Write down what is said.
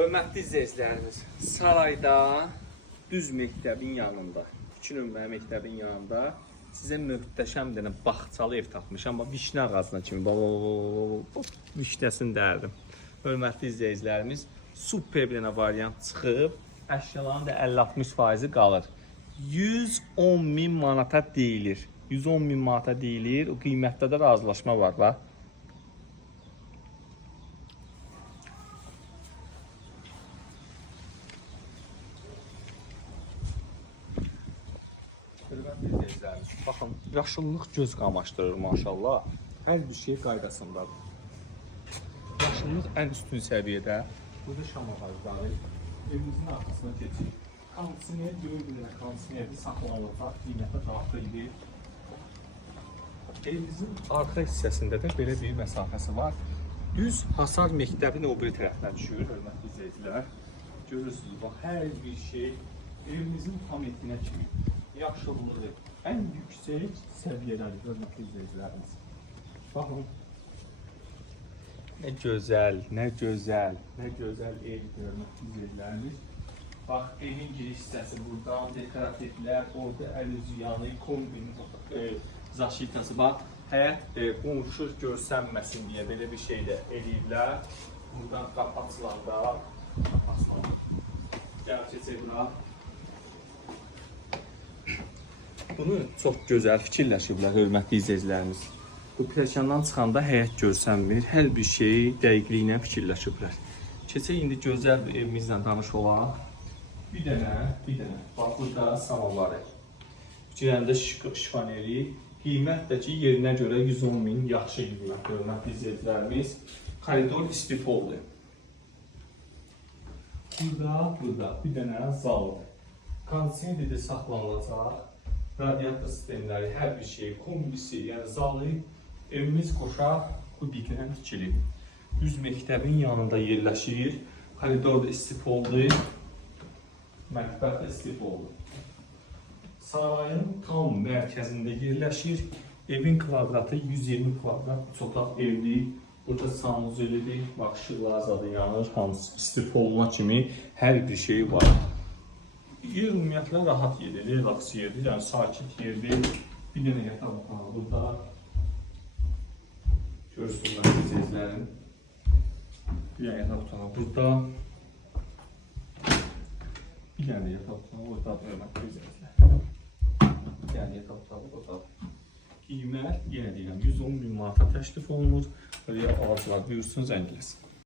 Hörmətli izləyicilərimiz, sarayda düz məktəbin yanında, 2 nömrə məktəbin yanında sizə möhtəşəm dənə bağçalı ev tapmışam. Amma vişnə ağacına kimi, vişnəsini dərdim. Hörmətli izləyicilərimiz, super bir dənə variant çıxıb, əşyaların da 50-60% qalır. 110.000 manata deyilir. 110.000 manata deyilir. O qiymətdə də razılaşma var, bax. Baxın, yaşıllıq göz qamaşdırır maşallah. Hər bir şey qaydasındadır. Yaşıllıq ən üstün səviyyədə. Burada şam ağacları. Evimizin arxasına keçir. Kondisiner, görürlər, kondisionerdə saxlanılacaq, qiymətə daxil edir. Evimizin arxa hissəsində də belə bir məsafəsi var. Düz Hasar məktəbin o biri tərəfdən düşür, hörmətli izləyicilər. Görürsünüz, bax, hər bir şey evimizin tam etinə kimi. Yaşıllığı ən yüksək səviyyədədir, hörmətli izləyicilərimiz. Baxın. Nə gözəl, nə gözəl, nə gözəl evdir, hörmətli izləyicilərimiz. Bax, evin giriş hissəsi buradan, dekorativlər, orada əlüziyanı, kombin, zaşitası. Bax, həyət qonşu görsənməsin deyə belə bir şey də eləyiblər. Buradan qapı açılanda, gəl keçək bura. Bunu çox gözəl fikirləşiblər, hörmətli izləyicilərimiz. Bu pilləkəndən çıxanda həyət görsənmir, hər bir şeyi dəqiqliklə fikirləşiblər. Keçək indi gözəl bir evimizlə tanış olaq. Bir dənə. Bax, burada samavarı. Üzərində şifaneri. Qiymət də ki, yerinə görə 110.000 yaxşı qiymət, hörmətli izləyicilərimiz. Koridor istifoldur. Burada bir dənə zal. Kondisioner də saxlanılacaq. Radiator sistemləri, hər bir şey, kombisi, yəni zalı evimiz qoşaq kubiklə tikilib. Düz məktəbin yanında yerləşir. Koridor da istifoldur. Mətbəx də istifoldur. Sarayın tam mərkəzində yerləşir. Evin kvadratı 120 kvadrat, çotaq evli. Burada sanuzelidir, bax, işıqlar azadı yanır, hamısı istifoluna kimi hər bir şey var. Yer ümumiyyətlə rahat yerdir, relaks yerdir, yəni sakit yerdir. Bir dənə yataq otağı burada. Görürsünüz izləyicilərin. Bir dənə yataq otağı burada. Bir dənə yataq otağı orada, hörmətli izləyicilər. Bir dənə yataq otağı orada. Qiymət, yenə deyirəm, 110.000 manata təklif olunur. Buraya ağaclar buyursun, zəng eləsin.